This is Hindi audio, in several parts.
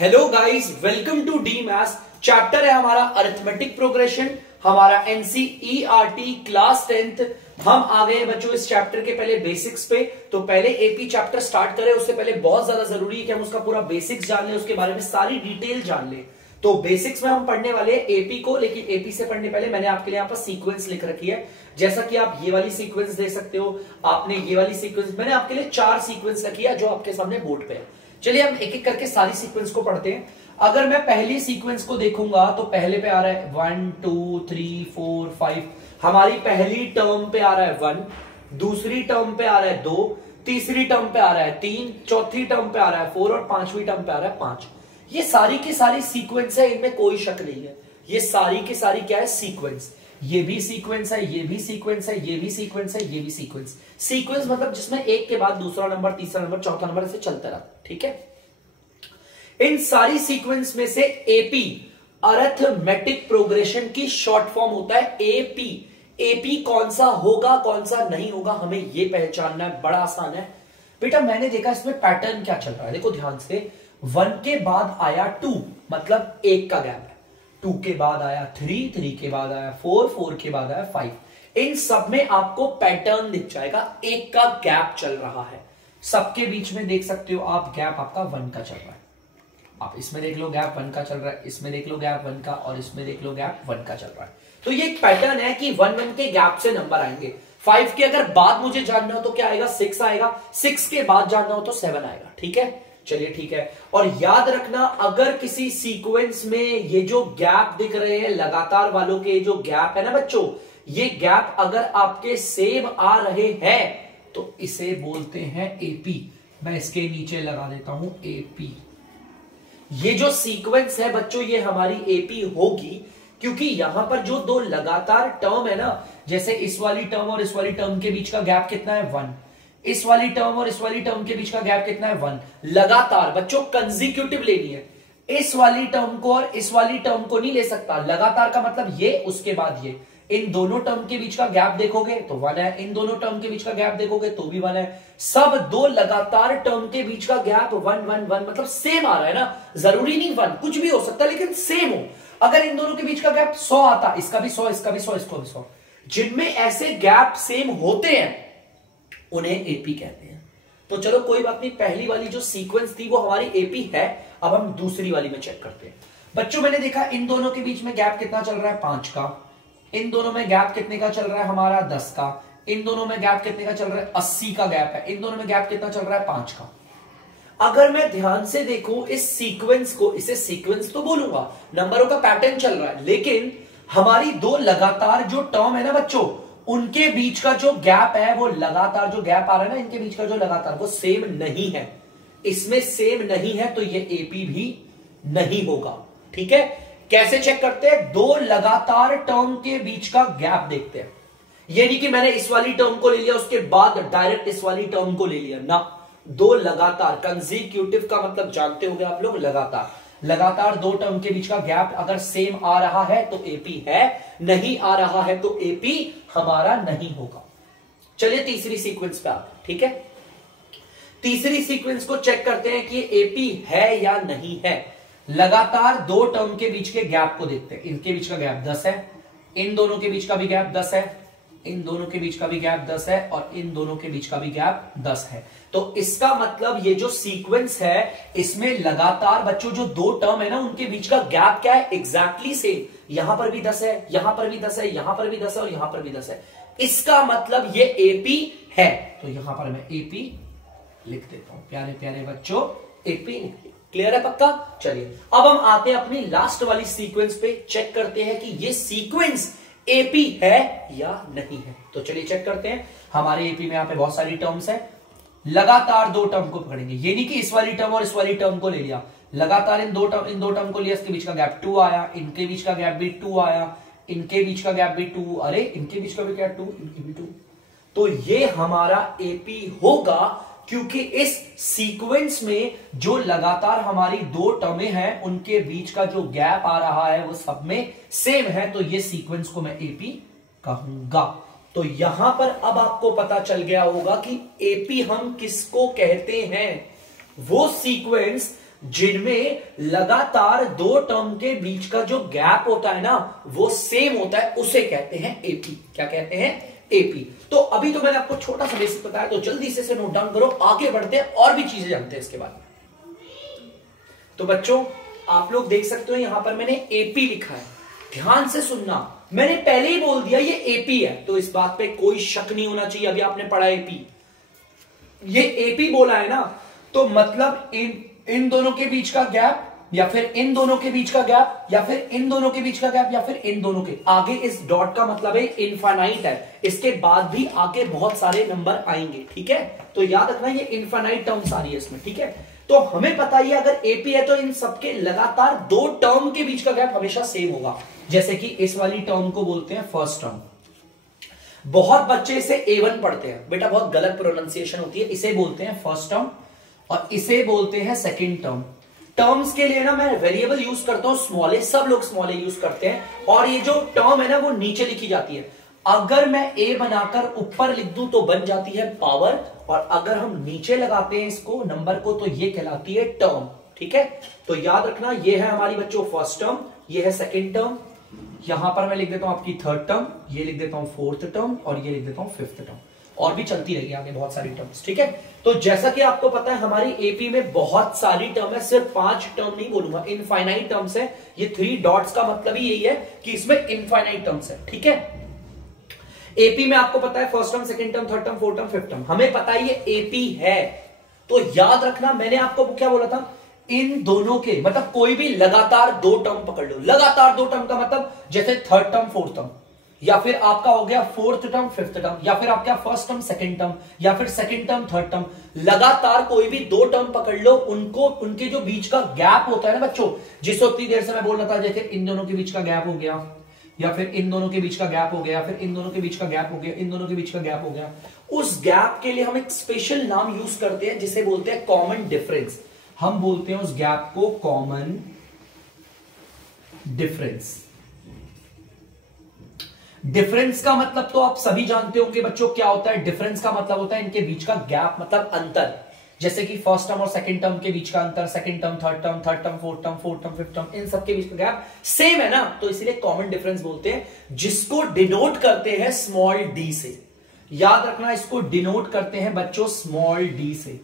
Hello guys, welcome to D maths. Chapter है हमारा अरिथमेटिक प्रोग्रेशन, हमारा एनसीईआरटी क्लास 10th। हम आ गए बच्चों इस चैप्टर के पहले बेसिक्स पे। तो पहले एपी चैप्टर स्टार्ट करें उससे पहले बहुत ज्यादा जरूरी है कि हम उसका पूरा बेसिक्स जान लें, उसके बारे में सारी डिटेल जान लें। तो बेसिक्स में हम पढ़ने वाले हैं एपी को, लेकिन एपी से पढ़ने पहले मैंने आपके लिए यहाँ पर सीक्वेंस लिख रखी है। जैसा कि आप ये वाली सीक्वेंस दे सकते हो, आपने ये वाली सीक्वेंस, मैंने आपके लिए 4 सीक्वेंस रखी है जो आपके सामने बोर्ड पे है। चलिए हम एक एक करके सारी सीक्वेंस को पढ़ते हैं। अगर मैं पहली सीक्वेंस को देखूंगा तो पहले पे आ रहा है 1 2 3 4 5। हमारी पहली टर्म पे आ रहा है 1, दूसरी टर्म पे आ रहा है 2, तीसरी टर्म पे आ रहा है 3, चौथी टर्म पे आ रहा है 4 और पांचवी टर्म पे आ रहा है 5। ये सारी की सारी सीक्वेंस है, इनमें कोई शक नहीं है। ये सारी की सारी क्या है? सीक्वेंस। ये भी सीक्वेंस है, ये भी सीक्वेंस है, ये भी सीक्वेंस है, ये भी सीक्वेंस। सीक्वेंस मतलब जिसमें एक के बाद दूसरा नंबर, तीसरा नंबर, चौथा नंबर ऐसे चलता रहता। ठीक है, इन सारी सीक्वेंस में से एपी अरिथमेटिक प्रोग्रेशन की शॉर्ट फॉर्म होता है एपी। एपी कौन सा होगा कौन सा नहीं होगा हमें ये पहचानना है, बड़ा आसान है बेटा। मैंने देखा इसमें पैटर्न क्या चल रहा है, देखो ध्यान से। 1 के बाद आया 2, मतलब 1 का गैप है। 2 के बाद आया 3, 3 के बाद आया 4, 4 के बाद आया 5। इन सब में आपको पैटर्न दिख जाएगा, 1 का गैप चल रहा है। सबके बीच में देख सकते हो आप, गैप आपका 1 का चल रहा है। आप इसमें देख लो गैप 1 का चल रहा है, इसमें देख लो गैप 1 का, और इसमें देख लो गैप 1 का चल रहा है। तो ये एक पैटर्न है कि 1 के गैप से नंबर आएंगे। 5 के अगर बाद मुझे जानना हो तो क्या आएगा? 6 आएगा। 6 के बाद जानना हो तो 7 आएगा। ठीक है, चलिए ठीक है। और याद रखना, अगर किसी सीक्वेंस में ये जो गैप दिख रहे हैं लगातार वालों के, जो गैप है ना बच्चों, ये गैप अगर आपके सेम आ रहे हैं तो इसे बोलते हैं एपी। मैं इसके नीचे लगा देता हूं एपी। ये जो सीक्वेंस है बच्चों, ये हमारी एपी होगी, क्योंकि यहां पर जो दो लगातार टर्म है ना, जैसे इस वाली टर्म और इस वाली टर्म के बीच का गैप कितना है? 1। इस वाली टर्म और इस वाली टर्म के बीच का गैप कितना है? 1। लगातार बच्चों कंसेक्यूटिव लेनी है। इस वाली टर्म को और इस वाली टर्म को नहीं ले सकता। लगातार का मतलब ये, उसके बाद ये। इन दोनों टर्म के बीच का गैप देखोगे तो 1 है, इन दोनों टर्म के बीच का गैप देखोगे तो भी 1 है। सब दो लगातार टर्म के बीच का गैप 1 1 1, मतलब सेम आ रहा है ना। जरूरी नहीं 1, कुछ भी हो सकता है लेकिन सेम हो। अगर इन दोनों के बीच का गैप 100 आता, इसका भी 100, इसका भी 100, इसका भी 100, जिनमें ऐसे गैप सेम होते हैं उन्हें एपी कहते हैं। तो चलो कोई बात नहीं, पहली वाली जो सीक्वेंस थी वो हमारी एपी है। अब हम दूसरी वाली में चेक करते हैं। बच्चों मैंने देखा इन दोनों के बीच में गैप कितना चल रहा है? 5 का। इन दोनों में गैप कितने का चल रहा है? हमारा 10 का। इन दोनों में गैप कितने का चल रहा है? 80 का गैप है। इन दोनों में गैप कितना चल रहा है? 5 का। अगर मैं ध्यान से देखूं इस सीक्वेंस को, इसे सीक्वेंस तो बोलूंगा, नंबरों का पैटर्न चल रहा है, लेकिन हमारी दो लगातार जो टर्म है ना बच्चों, उनके बीच का जो गैप है, वो लगातार जो गैप आ रहा है ना, इनके बीच का जो लगातार, वो सेम नहीं है। इसमें सेम नहीं है तो ये एपी भी नहीं होगा। ठीक है, कैसे चेक करते हैं? दो लगातार टर्म के बीच का गैप देखते हैं। ये नहीं कि मैंने इस वाली टर्म को ले लिया उसके बाद डायरेक्ट इस वाली टर्म को ले लिया ना। दो लगातार, कंसेक्यूटिव का मतलब जानते होंगे आप लोग, लगातार। लगातार दो टर्म के बीच का गैप अगर सेम आ रहा है तो एपी है, नहीं आ रहा है तो एपी हमारा नहीं होगा। चलिए तीसरी सीक्वेंस पे आते हैं। ठीक है, तीसरी सीक्वेंस को चेक करते हैं कि एपी है या नहीं है। लगातार दो टर्म के बीच के गैप को देखते हैं। इनके बीच का गैप 10 है, इन दोनों के बीच का भी गैप 10 है, इन दोनों के बीच का भी गैप 10 है, और इन दोनों के बीच का भी गैप 10 है। तो इसका मतलब ये जो सीक्वेंस है इसमें लगातार बच्चों जो दो टर्म है ना, उनके बीच का गैप क्या है? Exactly same. यहां पर भी 10 है, यहां पर भी 10 है, यहां पर भी 10 है और यहां पर भी 10 है। इसका मतलब ये एपी है। तो यहां पर मैं एपी लिख देता हूं, प्यारे प्यारे बच्चों, एपी लिख दिया। क्लियर है पक्का? चलिए अब हम आते हैं अपनी लास्ट वाली सीक्वेंस पे, चेक करते हैं कि ये सीक्वेंस एपी है या नहीं है। तो चलिए चेक करते हैं। हमारे एपी में यहां पे बहुत सारी टर्म्स है। लगातार दो टर्म को पकड़ेंगे, ये नहीं कि इस वाली टर्म और इस वाली टर्म को ले लिया। लगातार इन दो टर्म को लिया, इसके बीच का गैप 2 आया, इनके बीच का गैप भी 2 आया, इनके बीच का गैप भी 2, अरे इनके बीच का भी क्या 2, इनके भी 2। तो ये हमारा एपी होगा, क्योंकि इस सीक्वेंस में जो लगातार हमारी दो टर्में हैं उनके बीच का जो गैप आ रहा है वो सब में सेम है। तो ये सीक्वेंस को मैं एपी कहूंगा। तो यहां पर अब आपको पता चल गया होगा कि एपी हम किसको कहते हैं। वो सीक्वेंस जिनमें लगातार दो टर्म के बीच का जो गैप होता है ना वो सेम होता है, उसे कहते हैं एपी। क्या कहते हैं? एपी। तो अभी तो मैंने आपको छोटा सा बेसिक बताया, तो जल्दी से नोट डाउन करो, आगे बढ़ते हैं और भी चीजें जानते हैं इसके बारे में। तो बच्चों आप लोग देख सकते हो यहां पर मैंने एपी लिखा है, ध्यान से सुनना, मैंने पहले ही बोल दिया ये एपी है, तो इस बात पे कोई शक नहीं होना चाहिए। अभी आपने पढ़ा एपी, ये एपी बोला है ना, तो मतलब इन दोनों के बीच का गैप, या फिर इन दोनों के बीच का गैप, या फिर इन दोनों के बीच का गैप, या फिर इन दोनों के आगे, इस डॉट का मतलब है इनफाइनाइट है, इसके बाद भी आगे बहुत सारे नंबर आएंगे, ठीक है। तो याद रखना ये इनफाइनाइट टर्म्स आ रही है इसमें, ठीक है। तो हमें पता ही है अगर एपी है तो इन सबके लगातार दो टर्म के बीच का गैप हमेशा सेम होगा। जैसे कि इस वाली टर्म को बोलते हैं फर्स्ट टर्म, बहुत बच्चे इसे A1 पढ़ते हैं, बेटा बहुत गलत प्रोनाउंसिएशन होती है, इसे बोलते हैं फर्स्ट टर्म और इसे बोलते हैं सेकंड टर्म। टर्म्स के लिए ना मैं वेरिएबल यूज करता हूं स्मॉल ए, सब लोग स्मॉल ए यूज करते हैं, और ये जो टर्म है ना वो नीचे लिखी जाती है। अगर मैं ए बनाकर ऊपर लिख दूं तो बन जाती है पावर, और अगर हम नीचे लगाते हैं इसको नंबर को तो ये कहलाती है टर्म, ठीक है। तो याद रखना ये है हमारी बच्चों फर्स्ट टर्म, ये है सेकंड टर्म, यहां पर मैं लिख देता हूं आपकी थर्ड टर्म, ये लिख देता हूं फोर्थ टर्म, और ये लिख देता हूं फिफ्थ टर्म, और भी चलती रहेगी आगे बहुत सारी टर्म्स, ठीक है। तो जैसा कि आपको पता है हमारी एपी में बहुत सारी टर्म है, सिर्फ 5 टर्म नहीं बोलूंगा, इनफाइनाइट टर्म्स है। ये 3 डॉट्स का मतलब ही यही है कि इसमें इनफाइनाइट टर्म्स है, ठीक है। एपी में आपको पता है first term, second term, third term, fourth term, fifth term, हमें पता है ये एपी है। तो याद रखना मैंने आपको क्या बोला था, इन दोनों के मतलब कोई भी लगातार दो टर्म पकड़ लो। लगातार दो टर्म का मतलब जैसे थर्ड टर्म फोर्थ टर्म, या फिर आपका हो गया फोर्थ टर्म फिफ्थ टर्म, या फिर आपका फर्स्ट टर्म सेकंड टर्म, या फिर सेकंड टर्म थर्ड टर्म, लगातार कोई भी दो टर्म पकड़ लो, उनको उनके जो बीच का गैप होता है ना बच्चों, जिस उतनी देर से मैं बोल रहा था, जैसे इन दोनों के बीच का गैप हो गया, या फिर इन दोनों के बीच का गैप हो गया, या फिर इन दोनों के बीच का गैप हो गया, इन दोनों के बीच का गैप हो गया, उस गैप के लिए हम एक स्पेशल नाम यूज करते हैं जिसे बोलते हैं कॉमन डिफरेंस। हम बोलते हैं उस गैप को कॉमन डिफरेंस। डिफरेंस का मतलब तो आप सभी जानते हो कि बच्चों क्या होता है, डिफरेंस का मतलब होता है इनके बीच का गैप, मतलब अंतर। जैसे कि फर्स्ट टर्म और सेकंड टर्म के बीच का अंतर, second term third term, third term fourth term, fourth term fifth term, इन सब के बीच का गैप सेम है ना, तो इसीलिए कॉमन डिफरेंस बोलते हैं, जिसको डिनोट करते हैं स्मॉल डी से। याद रखना इसको डिनोट करते हैं बच्चों स्मॉल डी से।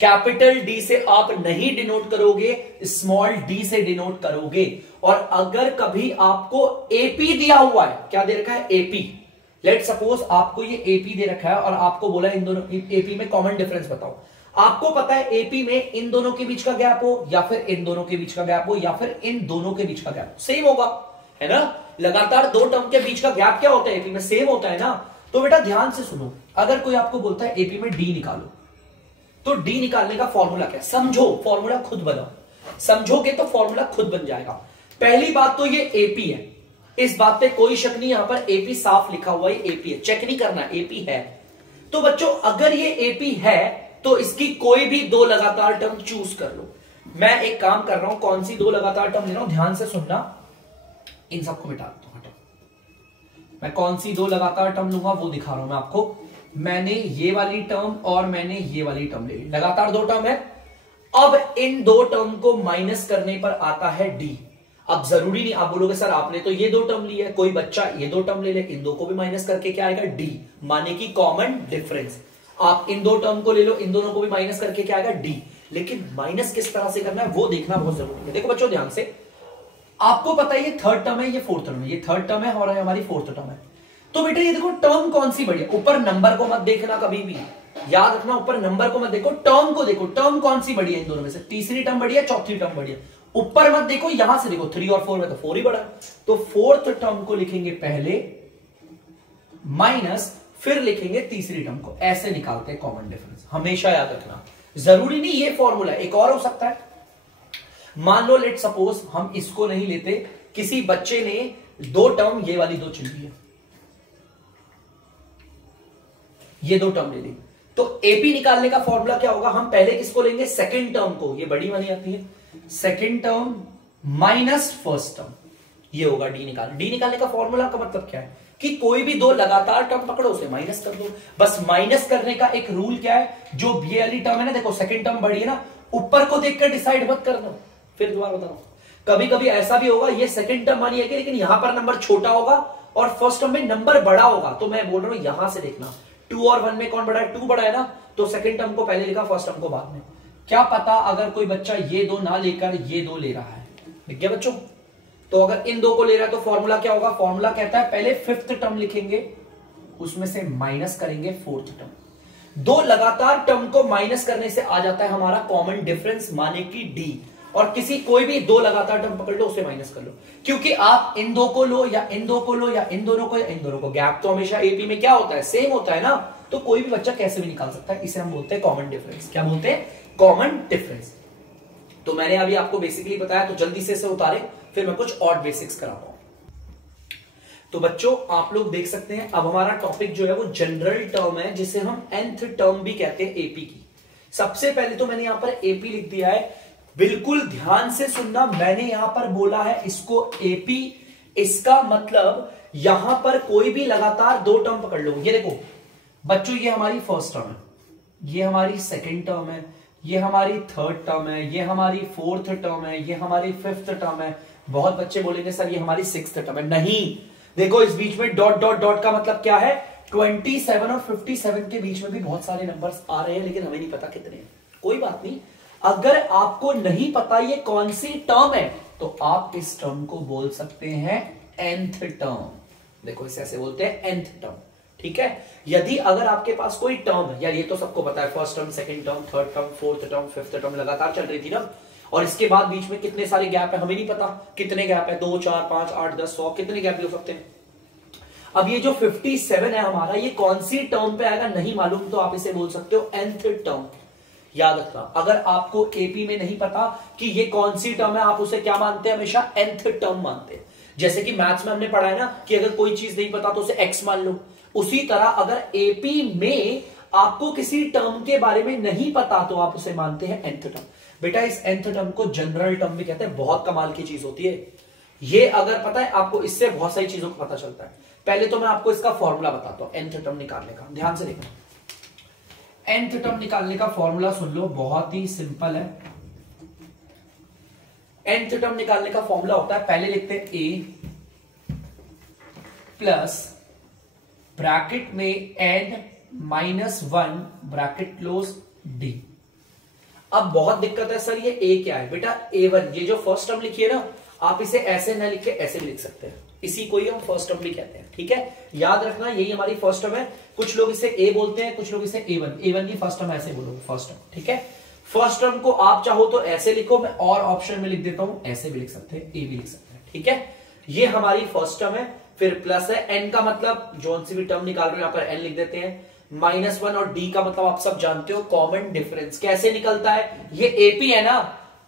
कैपिटल डी से आप नहीं डिनोट करोगे, स्मॉल डी से डिनोट करोगे। और अगर कभी आपको एपी दिया हुआ है, क्या दे रखा है, एपी, लेट सपोज आपको ये एपी दे रखा है और आपको बोला इन दोनों एपी में कॉमन डिफरेंस बताओ, आपको पता है एपी में इन दोनों के बीच का गैप हो, या फिर इन दोनों के बीच का गैप हो, या फिर इन दोनों के बीच का गैप सेम होगा, है ना। लगातार दो टर्म के बीच का गैप क्या होता है, एपी में सेम होता है ना। तो बेटा ध्यान से सुनो, अगर कोई आपको बोलता है एपी में डी निकालो, तो डी निकालने का फॉर्मूला क्या है, समझो, फॉर्मूला खुद बनाओ, समझोगे तो फॉर्मूला खुद बन जाएगा। पहली बात तो ये एपी है, इस बात पे कोई शक नहीं, यहां पर एपी साफ लिखा हुआ है, एपी है, चेक नहीं करना, एपी है। तो बच्चों अगर ये एपी है तो इसकी कोई भी दो लगातार टर्म चूज कर लो। मैं एक काम कर रहा हूं, कौन सी दो लगातार टर्म ले रहा हूं, ध्यान से सुनना, इन सबको मिटा देता हूं, हटो। मैं कौन सी दो लगातार टर्म लूंगा वो दिखा रहा हूं मैं आपको। मैंने ये वाली टर्म और मैंने ये वाली टर्म ले ली, लगातार दो टर्म है। अब इन दो टर्म को माइनस करने पर आता है डी। अब जरूरी नहीं आप बोलोगे सर आपने तो ये दो टर्म ली है, कोई बच्चा ये दो टर्म ले ले, इन दो को भी माइनस करके क्या आएगा, डी, माने की कॉमन डिफरेंस। आप इन दो टर्म को ले लो, इन दोनों को भी माइनस करके क्या आएगा, डी। लेकिन माइनस किस तरह से करना है वो देखना बहुत जरूरी है। देखो बच्चों ध्यान से, आपको पता है ये थर्ड टर्म है, ये फोर्थ टर्म है, ये थर्ड टर्म है और हमारी फोर्थ टर्म है। तो बेटा ये देखो टर्म कौन सी बड़ी है, ऊपर नंबर को मत देखना कभी भी, याद रखना ऊपर नंबर को मत देखो, टर्म को देखो, टर्म कौन सी बड़ी है इन दोनों में से, तीसरी टर्म बड़ी है, चौथी टर्म बड़ी है। ऊपर मत देखो, यहां से देखो, 3 और 4 में तो 4 ही बड़ा है, तो फोर्थ टर्म को लिखेंगे पहले माइनस, फिर लिखेंगे तीसरी टर्म को, ऐसे निकालते हैं कॉमन डिफरेंस। हमेशा याद रखना, जरूरी नहीं ये फॉर्मूला, एक और हो सकता है। मान लो लेट सपोज हम इसको नहीं लेते, किसी बच्चे ने दो टर्म ये वाली दो चुन ली है, ये दो टर्म ले ली, तो एपी निकालने का फॉर्मूला क्या होगा, हम पहले किसको लेंगे, सेकंड टर्म को, ये बड़ी वाली आती है, second term minus first term, ये होगा डी निकाल। डी निकालने का फॉर्मूला का मतलब क्या है कि कोई भी दो लगातार टर्म पकड़ो उसे माइनस कर दो, बस माइनस करने का एक रूल क्या है, जो ये वाली टर्म है ना, देखो सेकंड टर्म बड़ी है ना, ऊपर को देखकर डिसाइड मत करना। फिर दोबारा बता रहा हूं, कभी कभी ऐसा भी होगा, ये सेकंड टर्म मानी है कि, लेकिन यहां पर नंबर छोटा होगा और फर्स्ट टर्म में नंबर बड़ा होगा, तो मैं बोल रहा हूं यहां से देखना 2 और 1 में कौन बड़ा है, 2 बड़ा है ना, तो सेकंड टर्म को पहले लिखा, फर्स्ट टर्म को बाद में। क्या पता अगर कोई बच्चा ये 2 ना लेकर ये 2 ले रहा है, ठीक है बच्चों, तो अगर इन 2 को ले रहा है तो फॉर्मूला क्या होगा, फॉर्मूला कहता है पहले 5th टर्म लिखेंगे, उसमें से माइनस करेंगे 4th टर्म। 2 लगातार टर्म को माइनस करने से आ जाता है हमारा कॉमन डिफरेंस, माने की डी, और किसी कोई भी 2 लगातार टर्म पकड़ लो उसे माइनस कर लो, क्योंकि आप इन 2 को लो या इन 2 को लो या इन दोनों को या इन दोनों को, गैप तो हमेशा एपी में क्या होता है, सेम होता है ना, तो कोई भी बच्चा कैसे भी निकाल सकता है, इसे हम बोलते हैं कॉमन डिफरेंस। क्या बोलते हैं, कॉमन डिफरेंस। तो मैंने अभी आपको बेसिकली बताया, तो जल्दी से इसे उतारे, फिर मैं कुछ और बेसिक्स कराता हूं। तो बच्चों आप लोग देख सकते हैं, अब हमारा टॉपिक जो है वो जनरल टर्म है, जिसे हम nth टर्म भी कहते हैं एपी की। सबसे पहले तो मैंने यहां पर एपी लिख दिया है, बिल्कुल ध्यान से सुनना, मैंने यहां पर बोला है इसको एपी, इसका मतलब यहां पर कोई भी लगातार 2 टर्म पकड़ लो। ये देखो बच्चों, ये हमारी फर्स्ट टर्म है, ये हमारी सेकेंड टर्म है, ये हमारी थर्ड टर्म है, ये हमारी 4th टर्म है, ये हमारी 5th टर्म है। बहुत बच्चे बोलेंगे सर ये हमारी 6th टर्म है, नहीं, देखो इस बीच में डॉट डॉट डॉट का मतलब क्या है, 27 और 57 के बीच में भी बहुत सारे नंबर्स आ रहे हैं, लेकिन हमें नहीं पता कितने हैं। कोई बात नहीं, अगर आपको नहीं पता ये कौन सी टर्म है, तो आप इस टर्म को बोल सकते हैं nth टर्म। देखो इसे ऐसे बोलते हैं nth टर्म, ठीक है। यदि अगर आपके पास कोई टर्म है, यार ये तो सबको पता है, first term, second term, third term, 4th term, 5th term लगातार चल रही थी ना, और इसके बाद बीच में कितने सारे गैप है हमें नहीं पता, कितने गैप है, 2, 4, 5, 8, 10, 100, कितने गैप भी हो सकते हैं। अब ये जो 57 है हमारा, ये कौन सी टर्म पे आएगा नहीं मालूम, तो आप इसे बोल सकते हो nth टर्म। याद रखना, अगर आपको एपी में नहीं पता कि ये कौन सी टर्म है, आप उसे क्या मानते हैं, हमेशा nth टर्म मानते हैं। जैसे कि मैथ्स में हमने पढ़ा है ना कि अगर कोई चीज नहीं पता तो उसे x मान लो, उसी तरह अगर एपी में आपको किसी टर्म के बारे में नहीं पता तो आप उसे मानते हैं nth टर्म। बेटा इस nth टर्म को जनरल टर्म भी कहते हैं, बहुत कमाल की चीज होती है ये, अगर पता है आपको, इससे बहुत सारी चीजों को पता चलता है। पहले तो मैं आपको इसका फॉर्मूला बताता हूं nth टर्म निकालने का, ध्यान से देखना। nth टर्म निकालने का फॉर्मूला सुन लो, बहुत ही सिंपल है। nth टर्म निकालने का फॉर्मूला होता है, पहले लिखते हैं a प्लस ब्रैकेट में n-1 ब्रैकेट क्लोज d। अब बहुत दिक्कत है सर ये a क्या है, बेटा a1, ये जो फर्स्ट टर्म लिखी है ना, आप इसे ऐसे ना लिख के ऐसे भी लिख सकते हैं, इसी को ही हम फर्स्ट टर्म भी कहते हैं, ठीक है। याद रखना यही हमारी फर्स्ट टर्म है, कुछ लोग इसे a बोलते हैं, कुछ लोग इसे a1 की फर्स्ट टर्म ऐसे बोलोगे, फर्स्ट टर्म, ठीक है। फर्स्ट टर्म को आप चाहो तो ऐसे लिखो, मैं और ऑप्शन में लिख देता हूं, ऐसे भी लिख सकते हैं, a भी लिख सकते हैं, ठीक है। ये हमारी फर्स्ट टर्म है, फिर प्लस है, n का मतलब जो सी भी टर्म निकाल रहे हो यहां पर n लिख देते हैं, -1 और d का मतलब आप सब जानते हो, कॉमन डिफरेंस। कैसे निकलता है, ये एपी है ना,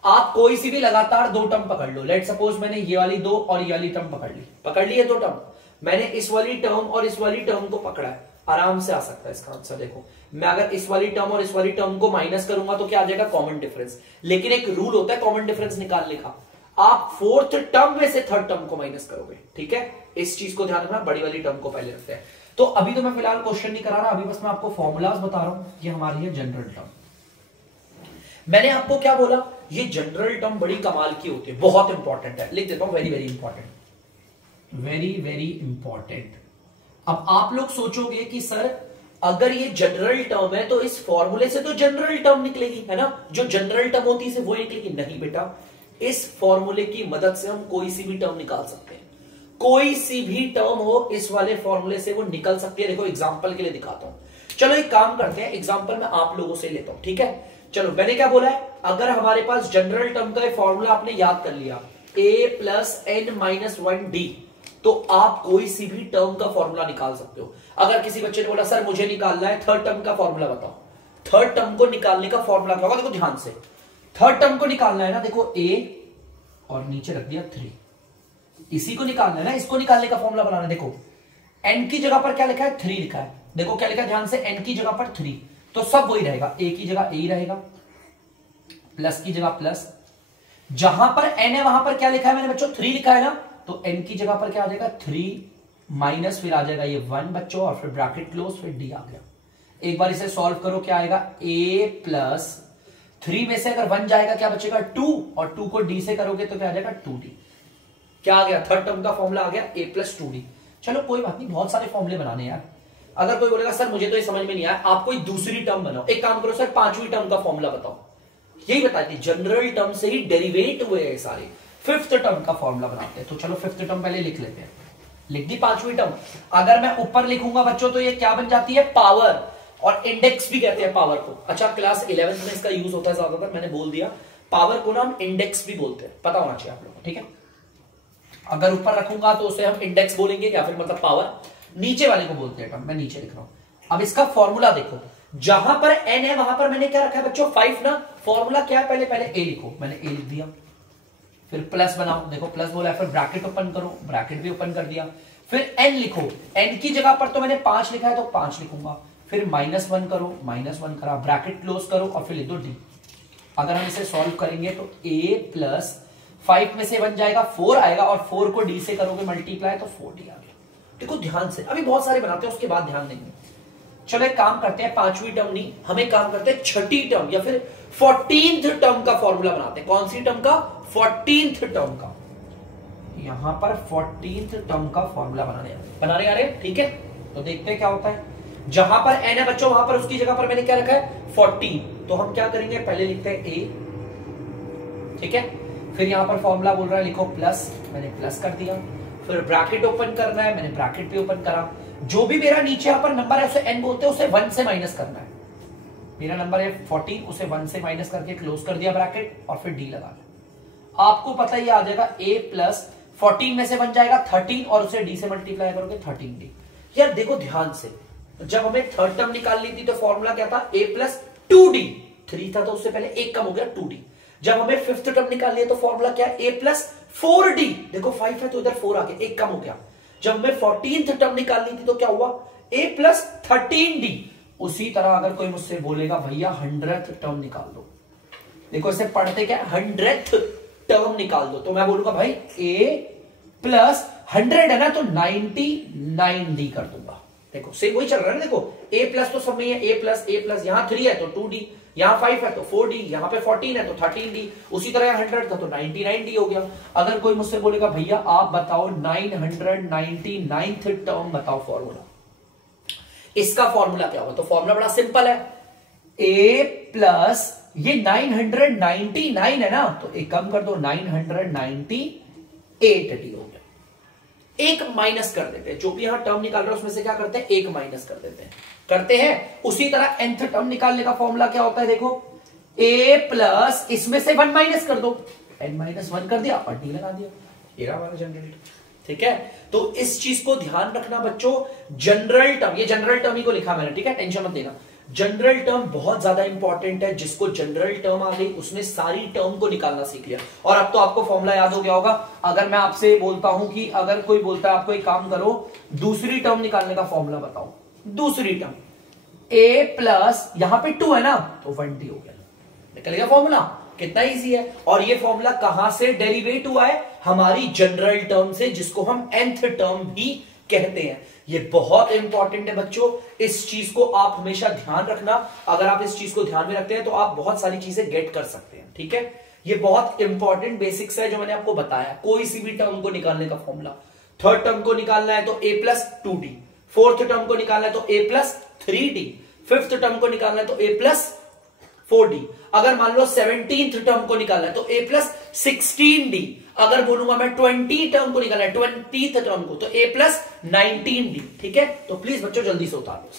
आप कोई सी भी लगातार 2 टर्म पकड़ लो, लेट सपोज मैंने ये वाली 2 और ये वाली टर्म पकड़ ली है 2 टर्म, मैंने इस वाली टर्म और इस वाली टर्म को पकड़ा है, आराम से आ सकता है इसका आंसर। देखो मैं अगर इस वाली टर्म और इस वाली टर्म को माइनस करूंगा तो क्या आ जाएगा, कॉमन डिफरेंस। लेकिन एक रूल होता है कॉमन डिफरेंस निकालने का, आप 4th टर्म में से 3rd टर्म को माइनस करोगे, ठीक है। इस चीज को ध्यान रखना, बड़ी वाली टर्म को पहले रखते हैं। तो अभी तो मैं फिलहाल क्वेश्चन नहीं करा रहा, अभी बस मैं आपको फॉर्मूलाज बता रहा हूं। ये हमारी है जनरल टर्म। मैंने आपको क्या बोला, ये जनरल टर्म बड़ी कमाल की होती है, बहुत इंपॉर्टेंट है, लिख देता हूं, very very important, very very important. अब आप लोग सोचोगे कि सर अगर ये जनरल टर्म है तो इस फॉर्मूले से तो जनरल टर्म निकलेगी, है ना, जो जनरल टर्म होती है वो निकलेगी। नहीं बेटा, इस फॉर्मूले की मदद से हम कोई सी भी टर्म निकाल सकते हैं, कोई सी भी टर्म हो इस वाले फॉर्मूले से वो निकल सकती है। देखो एग्जांपल के लिए दिखाता हूं, चलो एक काम करते हैं, एग्जांपल मैं आप लोगों से लेता हूं, ठीक है। चलो मैंने क्या बोला है, अगर हमारे पास जनरल टर्म का फॉर्मूला आपने याद कर लिया, a प्लस n-1d, तो आप कोई सी भी टर्म का फॉर्मूला निकाल सकते हो। अगर किसी बच्चे ने बोला सर मुझे निकालना है 3rd टर्म का फॉर्मूला बताओ, 3rd टर्म को निकालने का फॉर्मूला क्या होगा, देखो ध्यान से, 3rd टर्म को निकालना है ना, देखो a और नीचे रख दिया 3, इसी को निकालना है ना, इसको निकालने का फॉर्मूला बनाना है। देखो n की जगह पर क्या लिखा है, 3 लिखा है, देखो क्या लिखा है ध्यान से, n की जगह पर 3, तो सब वही रहेगा, a की जगह a रहेगा, प्लस की जगह प्लस, जहां पर n है वहां पर क्या लिखा है मैंने बच्चों, 3 लिखा है ना, तो n की जगह पर क्या आ जाएगा 3 माइनस, फिर आ जाएगा ये 1 बच्चों, और फिर ब्रैकेट क्लोज, फिर d आ गया। एक बार इसे सॉल्व करो, क्या आएगा, a प्लस 3 में से अगर 1 जाएगा क्या बचेगा 2, और 2 को d से करोगे तो क्या आ जाएगा 2d। क्या आ गया, थर्ड टर्म का फॉर्मूला आ गया a प्लस 2d। चलो कोई बात नहीं, बहुत सारे फॉर्मूले बनाने यार। अगर कोई बोलेगा सर मुझे तो ये समझ में नहीं आया, आप कोई दूसरी टर्म बनाओ। एक काम करो सर, पांचवी टर्म का फॉर्मूला बताओ। यही बताती, जनरल टर्म से ही डेरिवेट हुए हैं सारे। फिफ्थ टर्म का फॉर्मूला बनाते हैं। तो चलो फिफ्थ टर्म पहले लिख लेते हैं। लिख दी पांचवी टर्म। अगर मैं ऊपर लिखूंगा बच्चों तो ये क्या बन जाती है, पावर, और इंडेक्स भी कहते हैं पावर को। अच्छा क्लास 11th में इसका यूज होता है ज्यादातर, मैंने बोल दिया। पावर को ना हम इंडेक्स भी बोलते हैं, पता होना चाहिए आप लोगों को, ठीक है। अगर ऊपर रखूंगा तो उसे हम इंडेक्स बोलेंगे, या फिर मतलब पावर। नीचे वाले को बोलते हैं टर्म, मैं नीचे लिख रहा हूं। अब इसका फॉर्मूला देखो, जहां पर n है वहां पर मैंने क्या रखा है बच्चों, 5 ना। फॉर्मूला क्या है, पहले a लिखो, मैंने a लिख दिया। फिर प्लस बनाओ, देखो प्लस बोला है, फिर ब्रैकेट ओपन करो, ब्रैकेट भी ओपन कर दिया। फिर n लिखो, n की जगह पर तो मैंने 5 लिखा है तो 5 लिखूंगा। फिर -1 करो, -1 करा, ब्रैकेट क्लोज करो और फिर लिख दो d। अगर हम इसे सॉल्व करेंगे तो a प्लस 5 में से 1 जाएगा 4 आएगा, और 4 को d से करोगे मल्टीप्लाई तो 4d आ गया। देखो ध्यान से, अभी बहुत सारे बनाते हैं उसके बाद ध्यान देंगे। चलो एक काम करते हैं, पांचवी टर्म नहीं, हम एक काम करते हैं छठी टर्म या फिर 14th टर्म का फॉर्मूला बनाते हैं। कौन सी टर्म का, 14th टर्म का। यहां पर 14th टर्म का फॉर्मूला बनाने आ रहे हैं, ठीक है। तो देखते हैं क्या होता है। जहां पर n है बच्चों वहां पर उसकी जगह पर मैंने क्या रखा है 14, तो हम क्या करेंगे, पहले लिखते हैं a, ठीक है। फिर यहां पर फॉर्मूला बोल रहा है लिखो प्लस, मैंने प्लस कर दिया। फिर ब्रैकेट ओपन करना है, मैंने ब्रैकेट भी ओपन करा। जो भी मेरा नीचे यहां पर नंबर है उसे n बोलते हैं, उसे 1 से माइनस करना है। मेरा नंबर है 14, उसे 1 से माइनस करके क्लोज कर दिया ब्रैकेट, और फिर d लगा दिया। आपको पता ही आ जाएगा a प्लस 14 में से बन जाएगा 13, और उसे d से मल्टीप्लाई करोगे 13d। यार देखो ध्यान से, जब हमें थर्ड टर्म निकालनी थी तो फॉर्मूला क्या था, a प्लस 2d। 3 था तो उससे पहले एक कम हो गया 2d। जब हमें फिफ्थ टर्म निकालनी है तो फॉर्मूला क्या है, a प्लस 4d। देखो 5 है तो इधर 4 आ गया, एक कम हो गया। जब हमें 14th टर्म निकालनी थी तो क्या हुआ, a प्लस 13d। उसी तरह अगर कोई मुझसे बोलेगा भैया 100th टर्म निकाल दो, देखो इसे पढ़ते क्या, 100th टर्म निकाल दो, तो मैं बोलूंगा भाई a प्लस 100 है ना तो 99d कर दूंगा। देखो सेम वही चल रहा है ना, देखो a प्लस तो सब में है, a प्लस यहां 3 है तो 2d, यहां 5 है तो 4d, यहां पे 14 है तो 13d। उसी तरह 100 था तो 99d हो गया। अगर कोई मुझसे बोलेगा भैया आप बताओ 999th टर्म बताओ फॉर्मूला, इसका फॉर्मूला क्या होगा, तो फॉर्मूला बड़ा सिंपल है, a प्लस ये 999 है ना, तो एक कम कर दो 998d हो गया। एक माइनस कर देते हैं, जो भी यहां टर्म निकाल रहे हैं उसमें से क्या करते हैं, एक माइनस कर देते हैं, करते हैं। उसी तरह nth टर्म निकालने का फॉर्मूला क्या होता है, देखो a प्लस इसमें से 1 माइनस कर दो, n-1 कर दिया और d लगा दिया, ये रहा हमारा जनरल। ठीक है, तो इस चीज को ध्यान रखना बच्चों, जनरल टर्म, ये जनरल टर्म ही को लिखा मैंने, ठीक है, टेंशन मत देना। जनरल टर्म बहुत ज्यादा इंपॉर्टेंट है, जिसको जनरल टर्म आ गई उसने सारी टर्म को निकालना सीख लिया। और अब तो आपको फॉर्मूला याद हो गया होगा। अगर मैं आपसे बोलता हूं कि अगर कोई बोलता है आपको एक काम करो दूसरी टर्म निकालने का फॉर्मूला बताओ, दूसरी टर्म a प्लस यहां पे 2 है ना तो 1d हो गया, निकल गया फॉर्मूला। कितना इजी है। और ये फॉर्मूला कहां से डेरिवेट हुआ है, हमारी जनरल टर्म से, जिसको हम nth टर्म भी कहते हैं। ये बहुत इंपॉर्टेंट है बच्चों, इस चीज को आप हमेशा ध्यान रखना। अगर आप इस चीज को ध्यान में रखते हैं तो आप बहुत सारी चीजें गेट कर सकते हैं। ठीक है, ये बहुत इंपॉर्टेंट बेसिक्स है जो मैंने आपको बताया। कोई सी भी टर्म को निकालने का फॉर्मूला, थर्ड टर्म को निकालना है तो a plus 2d, fourth term को निकालना है तो a plus 3d, fifth term को निकालना है तो a प्लस 4d, अगर मान लो 17th टर्म को निकालना है तो a प्लस 16d, अगर बोलूंगा मैं 20 टर्म को निकालना है 20th टर्म को तो a प्लस 19d। ठीक है, तो प्लीज बच्चों जल्दी से उतार लो।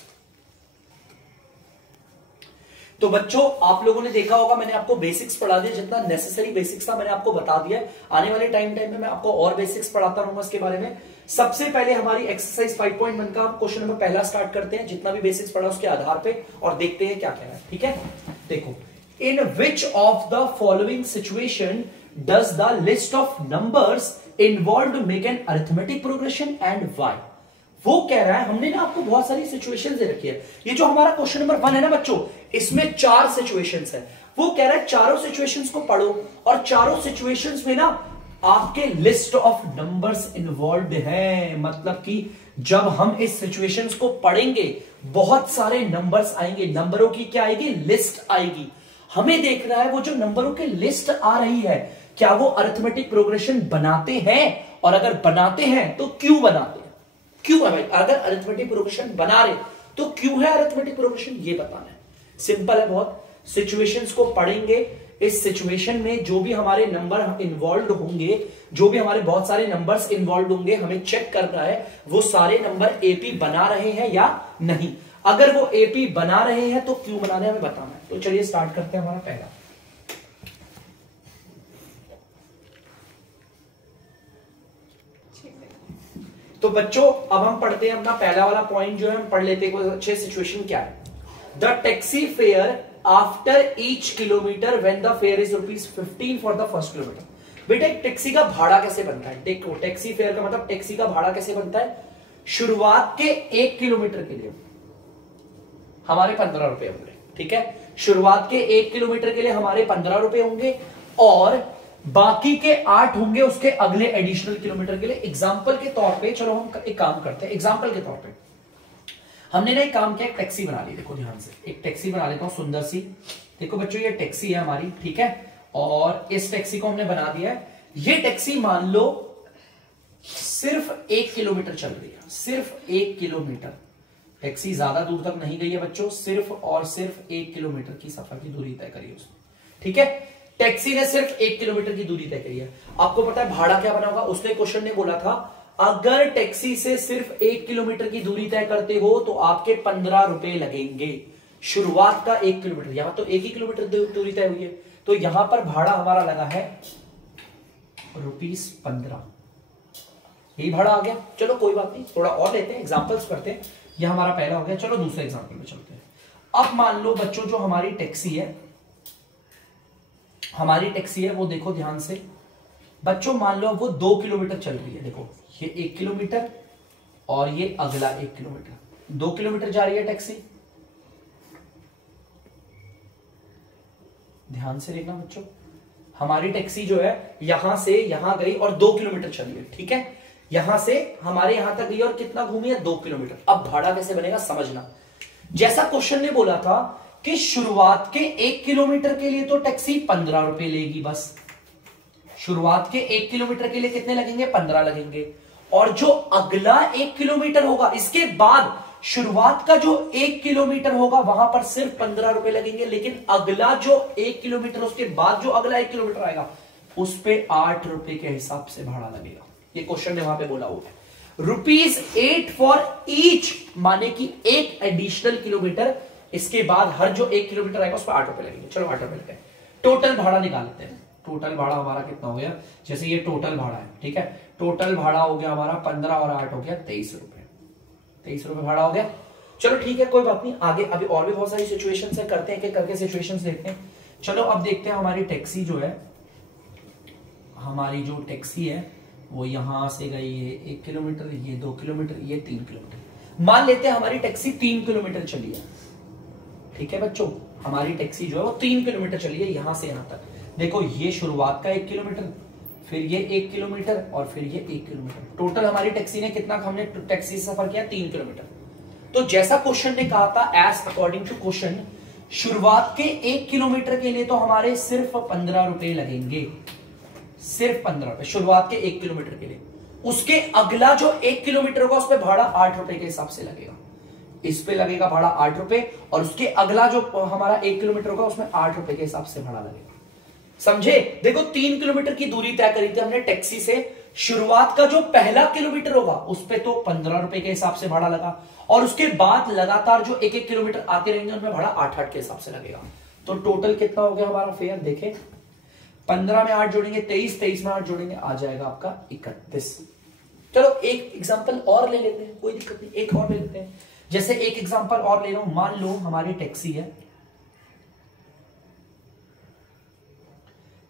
तो बच्चों आप लोगों ने देखा होगा, मैंने आपको बेसिक्स पढ़ा दिया, जितना नेसेसरी बेसिक्स था मैंने आपको बता दिया। आने वाले टाइम में मैं आपको और बेसिक्स पढ़ाता रहूंगा इसके बारे में। सबसे पहले हमारी एक्सरसाइज 5.1 का क्वेश्चन नंबर पहला स्टार्ट करते हैं, जितना भी बेसिक्स पढ़ा उसके आधार पे, और देखते हैं क्या कह रहा है। ठीक है, देखो, in which of the following situation does the list of numbers involve make an arithmetic progression and why. वो कह रहा है, हमने ना आपको बहुत सारी सिचुएशंस दे रखी है। ये जो हमारा क्वेश्चन नंबर 1 है ना बच्चों, इसमें 4 सिचुएशंस है। वो कह रहा है चारों सिचुएशंस को पढ़ो, और चारों सिचुएशंस में ना आपके लिस्ट ऑफ नंबर्स इन्वॉल्व हैं। मतलब कि जब हम इस सिचुएशंस को पढ़ेंगे बहुत सारे नंबर्स आएंगे, नंबरों की क्या आएगी, लिस्ट आएगी। हमें देखना है वो जो नंबरों की लिस्ट आ रही है क्या वो अरिथमेटिक प्रोग्रेशन बनाते हैं, और अगर बनाते हैं तो क्यों बनाते हैं, क्यों है भाई, अगर अरिथमेटिक प्रोग्रेशन बना रहे तो क्यों है अरिथमेटिक प्रोग्रेशन, ये बताना है। सिंपल है बहुत। सिचुएशंस को पढ़ेंगे, इस सिचुएशन में जो भी हमारे नंबर इन्वॉल्व होंगे, जो भी हमारे बहुत सारे नंबर्स इन्वॉल्व होंगे, हमें चेक करना है वो सारे नंबर एपी बना रहे हैं या नहीं। अगर वो एपी बना रहे हैं तो क्यों बना रहे हैं हमें बताना है। तो चलिए स्टार्ट करते हैं हमारा पहला। तो बच्चों अब हम पढ़ते हैं अपना पहला वाला पॉइंट जो है हम पढ़ लेते हैं अच्छे सिचुएशन क्या है। The taxi fare after each kilometre when the fair is ₹15 for the first kilometre. बेटा एक टैक्सी का भाड़ा कैसे बनता है, देखो टैक्सी फेयर का मतलब टैक्सी का भाड़ा कैसे बनता है। शुरुआत के 1 किलोमीटर के लिए हमारे 15 रुपए होंगे, ठीक है। शुरुआत के 1 किलोमीटर के लिए हमारे 15 रुपए होंगे और बाकी के 8 होंगे उसके अगले एडिशनल किलोमीटर के लिए। एग्जाम्पल के तौर पे चलो हम एक काम करते हैं। एग्जाम्पल के तौर पे हमने ना एक काम किया, एक टैक्सी बना ली। देखो ध्यान से एक टैक्सी बना लेता हूं सुंदर सी। देखो बच्चों ये टैक्सी है हमारी, ठीक है, और इस टैक्सी को हमने बना दिया है। ये टैक्सी मान लो सिर्फ 1 किलोमीटर चल रही है, सिर्फ 1 किलोमीटर। टैक्सी ज्यादा दूर तक नहीं गई है बच्चों, सिर्फ और सिर्फ 1 किलोमीटर की सफर की दूरी तय करी है उसने, ठीक है। टैक्सी ने सिर्फ 1 किलोमीटर की दूरी तय करी है। आपको पता है भाड़ा क्या बना होगा, उसने क्वेश्चन ने बोला था अगर टैक्सी से सिर्फ 1 किलोमीटर की दूरी तय करते हो तो आपके 15 रुपए लगेंगे। शुरुआत का 1 किलोमीटर, यहां तो 1 ही किलोमीटर दूरी तय हुई है, तो यहां पर भाड़ा हमारा लगा है ₹15। यही भाड़ा आ गया। चलो कोई बात नहीं, थोड़ा और लेते हैं, एग्जांपल्स करते हैं। यह हमारा पहला हो गया। चलो दूसरे एग्जांपल में चलते हैं। अब मान लो बच्चों जो हमारी टैक्सी है, हमारी टैक्सी है वो देखो ध्यान से बच्चों, मान लो वो 2 किलोमीटर चल रही है। देखो ये 1 किलोमीटर और ये अगला 1 किलोमीटर, 2 किलोमीटर जा रही है टैक्सी। ध्यान से देखना बच्चों, हमारी टैक्सी जो है यहां से यहां गई और 2 किलोमीटर चली है, ठीक है। यहां से हमारे यहां तक गई और कितना घूमी है, 2 किलोमीटर। अब भाड़ा कैसे बनेगा समझना। जैसा क्वेश्चन ने बोला था कि शुरुआत के 1 किलोमीटर के लिए तो टैक्सी 15 रुपए लेगी बस। शुरुआत के 1 किलोमीटर के लिए कितने लगेंगे, 15 लगेंगे। और जो अगला 1 किलोमीटर होगा इसके बाद शुरुआत का जो 1 किलोमीटर होगा वहां पर सिर्फ 15 रुपए लगेंगे, लेकिन अगला जो 1 किलोमीटर उसके बाद जो अगला 1 किलोमीटर आएगा उस पे 8 रुपए के हिसाब से भाड़ा लगेगा। ये क्वेश्चन ने वहां पे बोला हुआ है ₹8 फॉर ईच, माने कि एक एडिशनल किलोमीटर, इसके बाद हर जो 1 किलोमीटर आएगा उस पर 8 रुपए लगेंगे। चलो 8 रुपए लगेंगे। टोटल भाड़ा निकाल लेते हैं। टोटल भाड़ा हमारा कितना हो गया, जैसे ये टोटल भाड़ा है, ठीक है। टोटल भाड़ा हो गया हमारा 15 और 8 हो गया 23 रुपए। 23 रुपए भाड़ा हो गया। चलो ठीक है कोई बात नहीं, आगे अभी और भी बहुत सारी सिचुएशंस है, करते हैं कि करके सिचुएशंस देखते हैं। चलो अब देखते हैं हमारी टैक्सी जो है, हमारी जो टैक्सी है वो यहां से गई है 1 किलोमीटर, ये 2 किलोमीटर, ये 3 किलोमीटर। मान लेते हैं हमारी टैक्सी 3 किलोमीटर चली है, ठीक है बच्चों। हमारी टैक्सी जो है वो 3 किलोमीटर चली है यहां से यहां तक। देखो ये शुरुआत का 1 किलोमीटर, फिर ये 1 किलोमीटर और फिर ये 1 किलोमीटर। टोटल हमारी टैक्सी ने कितना, हमने टैक्सी से सफर किया 3 किलोमीटर। तो जैसा क्वेश्चन ने कहा था, एज अकॉर्डिंग टू क्वेश्चन, शुरुआत के 1 किलोमीटर के लिए तो हमारे सिर्फ 15 रुपए लगेंगे, सिर्फ 15 रुपए शुरुआत के 1 किलोमीटर के लिए। उसके अगला जो 1 किलोमीटर होगा उस पर भाड़ा 8 रुपए के हिसाब से लगेगा। इस पे लगेगा भाड़ा 8 रुपए और उसके अगला जो हमारा 1 किलोमीटर होगा उसमें 8 रुपए के हिसाब से भाड़ा लगेगा। समझे। देखो 3 किलोमीटर की दूरी तय करी थी हमने टैक्सी से। शुरुआत का जो पहला किलोमीटर होगा उस पे तो 15 रुपए के हिसाब से भाड़ा लगा, और उसके बाद लगातार जो 1-1 किलोमीटर आते रहेंगे उनमें भाड़ा 8-8 के हिसाब से लगेगा। तो टोटल कितना हो गया हमारा फेयर, देखे 15 में 8 जोड़ेंगे 23, 23 में 8 जोड़ेंगे आ जाएगा आपका 31। चलो एक एग्जांपल और ले लेते हैं, कोई दिक्कत नहीं, एक और ले लेते हैं। जैसे एक एग्जांपल और ले लो, मान लो हमारी टैक्सी है,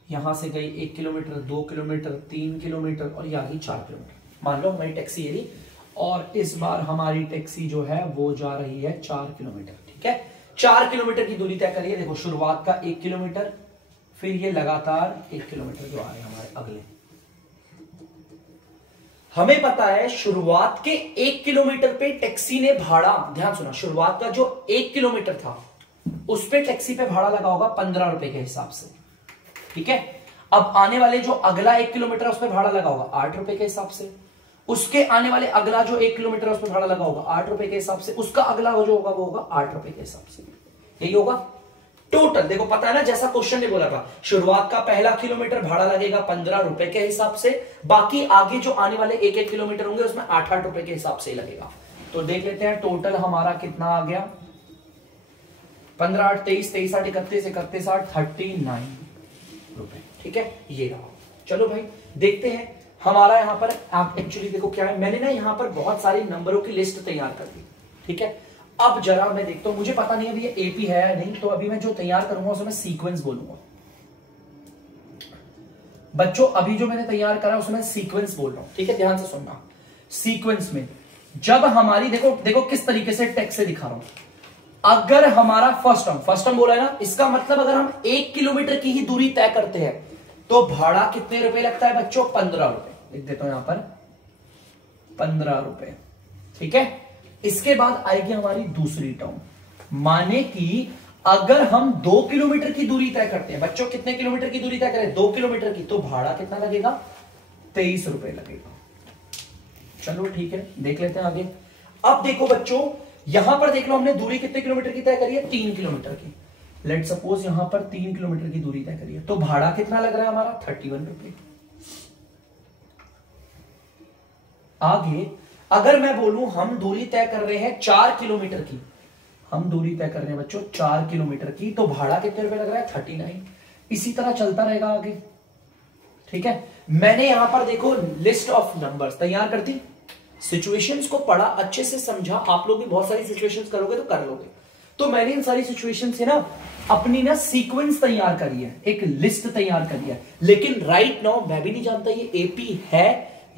यहां से गई 1 किलोमीटर, 2 किलोमीटर, 3 किलोमीटर और ये आ गई 4 किलोमीटर। मान लो हमारी टैक्सी है रही, और इस बार हमारी टैक्सी जो है वो जा रही है 4 किलोमीटर, ठीक है। 4 किलोमीटर की दूरी तय करिए। देखो शुरुआत का 1 किलोमीटर, फिर ये लगातार 1 किलोमीटर जो आ रहे हैं हमारे अगले। हमें पता है शुरुआत के 1 किलोमीटर पे टैक्सी ने भाड़ा, ध्यान सुना, शुरुआत का जो 1 किलोमीटर था उस पे टैक्सी पे भाड़ा लगा होगा 15 रुपए के हिसाब से, ठीक है। अब आने वाले जो अगला 1 किलोमीटर उस पे भाड़ा लगा होगा 8 रुपए के हिसाब से, उसके आने वाले अगला जो 1 किलोमीटर उस पे भाड़ा लगा होगा 8 रुपए के हिसाब से, उसका अगला जो होगा वो होगा 8 रुपए के हिसाब से, यही होगा टोटल। देखो पता है ना, जैसा क्वेश्चन ने बोला था, शुरुआत का पहला किलोमीटर भाड़ा लगेगा 15 रुपए के हिसाब से, बाकी आगे जो आने वाले 1-1 किलोमीटर होंगे उसमें 8-8 रुपए के हिसाब से लगेगा। तो देख लेते हैं टोटल हमारा कितना आ गया, 15 8 23 23 8 31 31 8 39 रुपए, ठीक है, ये रहा। चलो भाई देखते हैं हमारा यहाँ पर। आप एक्चुअली देखो क्या है, मैंने ना यहाँ पर बहुत सारे नंबरों की लिस्ट तैयार कर दी, ठीक है। अब जरा मैं देखता हूं, मुझे पता नहीं अभी ये एपी है या नहीं, तो अभी मैं जो तैयार करूंगा उसमें सीक्वेंस बोलूंगा बच्चों। अभी जो मैंने तैयार करा उसमें सीक्वेंस बोल रहा हूं, ठीक है, ध्यान से सुनना। सीक्वेंस में जब हमारी देखो किस तरीके से टेक्स्ट से दिखा रहा हूं। अगर हमारा फर्स्ट टर्म बोला है ना, इसका मतलब अगर हम 1 किलोमीटर की ही दूरी तय करते हैं तो भाड़ा कितने रुपए लगता है बच्चों, 15 रुपए। लिख देता हूं यहां पर 15 रुपए, ठीक है। इसके बाद आएगी हमारी दूसरी टर्म, माने कि अगर हम 2 किलोमीटर की दूरी तय करते हैं बच्चों, कितने किलोमीटर की दूरी तय करें, 2 किलोमीटर की, तो भाड़ा कितना लगेगा, 23 रुपए लगेगा। चलो ठीक है, देख लेते हैं आगे। अब देखो बच्चों, यहां पर देख लो हमने दूरी कितने किलोमीटर की तय करी है, 3 किलोमीटर की। लेट सपोज यहां पर 3 किलोमीटर की दूरी तय करी है, तो भाड़ा कितना लग रहा है हमारा, 31 रुपए। आगे अगर मैं बोलूं हम दूरी तय कर रहे हैं 4 किलोमीटर की, हम दूरी तय कर रहे हैं बच्चों 4 किलोमीटर की, तो भाड़ा कितने रुपए लग रहा है, 39। इसी तरह चलता रहेगा आगे, ठीक है। मैंने यहां पर देखो लिस्ट ऑफ नंबर्स तैयार कर दी, सिचुएशंस को पढ़ा, अच्छे से समझा। आप लोग भी बहुत सारी सिचुएशंस करोगे तो कर लोगे। तो मैंने इन सारी सिचुएशन से ना अपनी ना सीक्वेंस तैयार करी है, एक लिस्ट तैयार करी है। लेकिन राइट नाउ मैं भी नहीं जानता ये एपी है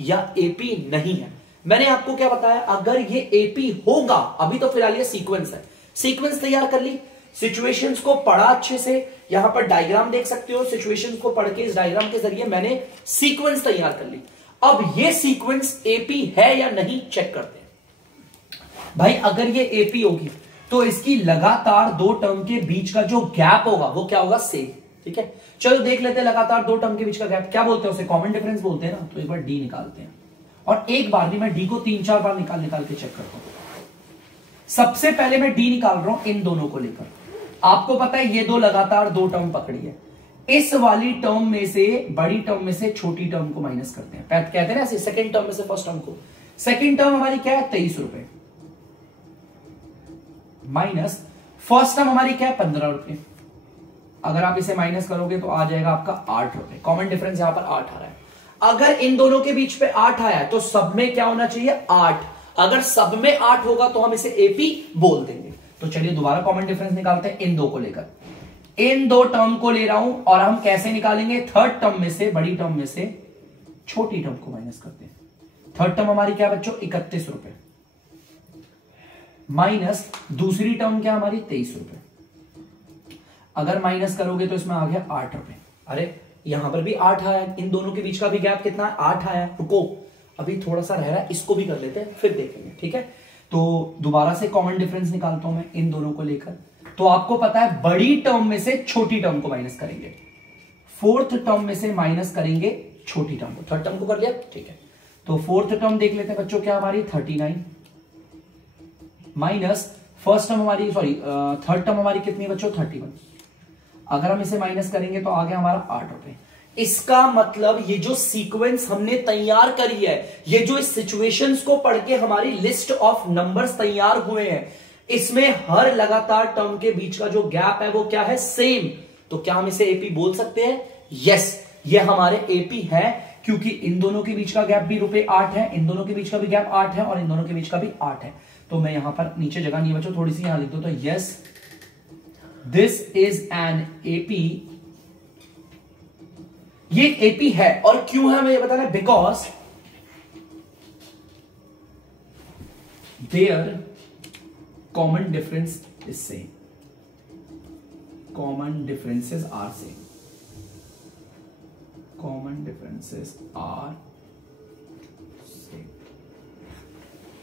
या एपी नहीं है। मैंने आपको क्या बताया, अगर ये एपी होगा, अभी तो फिलहाल ये सीक्वेंस है, सीक्वेंस तैयार कर ली, सिचुएशंस को पढ़ा अच्छे से, यहां पर डायग्राम देख सकते हो, सिचुएशंस को पढ़ के इस डायग्राम के जरिए मैंने सीक्वेंस तैयार कर ली। अब ये सीक्वेंस एपी है या नहीं चेक करते हैं भाई। अगर ये एपी होगी तो इसकी लगातार 2 टर्म के बीच का जो गैप होगा वो क्या होगा, सेम, ठीक है। चलो देख लेते हैं लगातार 2 टर्म के बीच का गैप क्या बोलते हैं, उसे कॉमन डिफरेंस बोलते हैं ना। तो एक बार डी निकालते हैं, और एक बार नहीं, मैं डी को 3-4 बार निकाल के चेक करता हूं। सबसे पहले मैं डी निकाल रहा हूं इन दोनों को लेकर। आपको पता है ये 2 लगातार 2 टर्म पकड़ी है, इस वाली टर्म में से, बड़ी टर्म में से छोटी टर्म को माइनस करते हैं, कहते हैं ना ऐसे, सेकंड टर्म में से फर्स्ट टर्म को। सेकंड टर्म हमारी क्या है, 23 रुपए, माइनस फर्स्ट टर्म हमारी क्या है, 15 रुपए। अगर आप इसे माइनस करोगे तो आ जाएगा आपका 8 रुपए। कॉमन डिफरेंस यहां पर 8 आ रहा है। अगर इन दोनों के बीच पे 8 आया है तो सब में क्या होना चाहिए, 8। अगर सब में 8 होगा तो हम इसे एपी बोल देंगे। तो चलिए दोबारा कॉमन डिफरेंस निकालते हैं इन 2 को लेकर। इन 2 टर्म को ले रहा हूं, और हम कैसे निकालेंगे, थर्ड टर्म में से, बड़ी टर्म में से छोटी टर्म को माइनस करते हैं। थर्ड टर्म हमारी क्या बच्चों, 31 रुपए, माइनस दूसरी टर्म क्या हमारी, 23 रुपए। अगर माइनस करोगे तो इसमें आ गया 8 रुपए। अरे यहां पर भी 8 आया, इन दोनों के बीच का भी गैप कितना है, 8 आया। रुको अभी थोड़ा सा रह रहा है, इसको भी कर लेते हैं फिर देखेंगे, ठीक है। तो दोबारा से कॉमन डिफरेंस निकालता हूं मैं इन दोनों को लेकर। तो आपको पता है बड़ी टर्म में से छोटी टर्म को माइनस करेंगे, फोर्थ टर्म में से माइनस करेंगे छोटी टर्म को। थर्ड टर्म को कर लिया, ठीक है। तो फोर्थ टर्म देख लेते हैं बच्चों, क्या हमारी 39, माइनस फर्स्ट टर्म हमारी, सॉरी थर्ड टर्म हमारी कितनी बच्चों, 31। अगर हम इसे माइनस करेंगे तो आ गया हमारा 8 रुपए। इसका मतलब ये जो सीक्वेंस हमने तैयार करी है, ये जो इस सिचुएशंस को पढ़ के हमारी लिस्ट ऑफ नंबर्स तैयार हुए हैं, इसमें हर लगातार टर्म के बीच का जो गैप है वो क्या है, सेम। तो क्या हम इसे एपी बोल सकते हैं, यस, ये हमारे एपी है, क्योंकि इन दोनों के बीच का गैप भी ₹8 है, इन दोनों के बीच का भी गैप 8 है, और इन दोनों के बीच का भी 8 है। तो मैं यहां पर नीचे जगह नहीं बच्चों, थोड़ी सी यहां लिख दो, तो yes this is an AP, ये एपी है। और क्यों है हमें ये बताना है, because their common difference is same, common differences are same, common differences are same.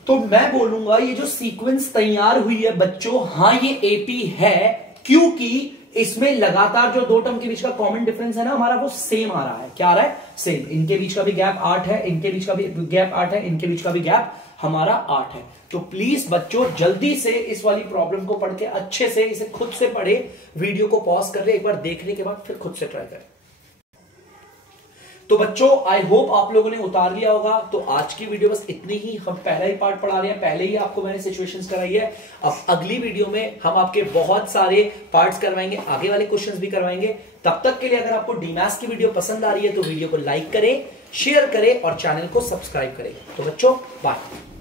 तो मैं बोलूंगा ये जो सीक्वेंस तैयार हुई है बच्चों, हां ये एपी है, क्योंकि इसमें लगातार जो दो टर्म के बीच का कॉमन डिफरेंस है ना हमारा, वो सेम आ रहा है। क्या आ रहा है? सेम। इनके बीच का भी गैप 8 है, इनके बीच का भी गैप 8 है, इनके बीच का भी गैप हमारा 8 है। तो प्लीज बच्चों जल्दी से इस वाली प्रॉब्लम को पढ़ के अच्छे से इसे खुद से पढ़े, वीडियो को पॉज कर ले, एक बार देखने के बाद फिर खुद से ट्राई करें। तो बच्चों आई होप आप लोगों ने उतार लिया होगा। तो आज की वीडियो बस इतनी ही, हम पहला ही पार्ट पढ़ा रहे हैं, पहले ही आपको मैंने सिचुएशंस कराई है। अब अगली वीडियो में हम आपके बहुत सारे पार्ट्स करवाएंगे, आगे वाले क्वेश्चंस भी करवाएंगे। तब तक के लिए अगर आपको डीमैथ्स की वीडियो पसंद आ रही है तो वीडियो को लाइक करें, शेयर करें और चैनल को सब्सक्राइब करें। तो बच्चों बाय।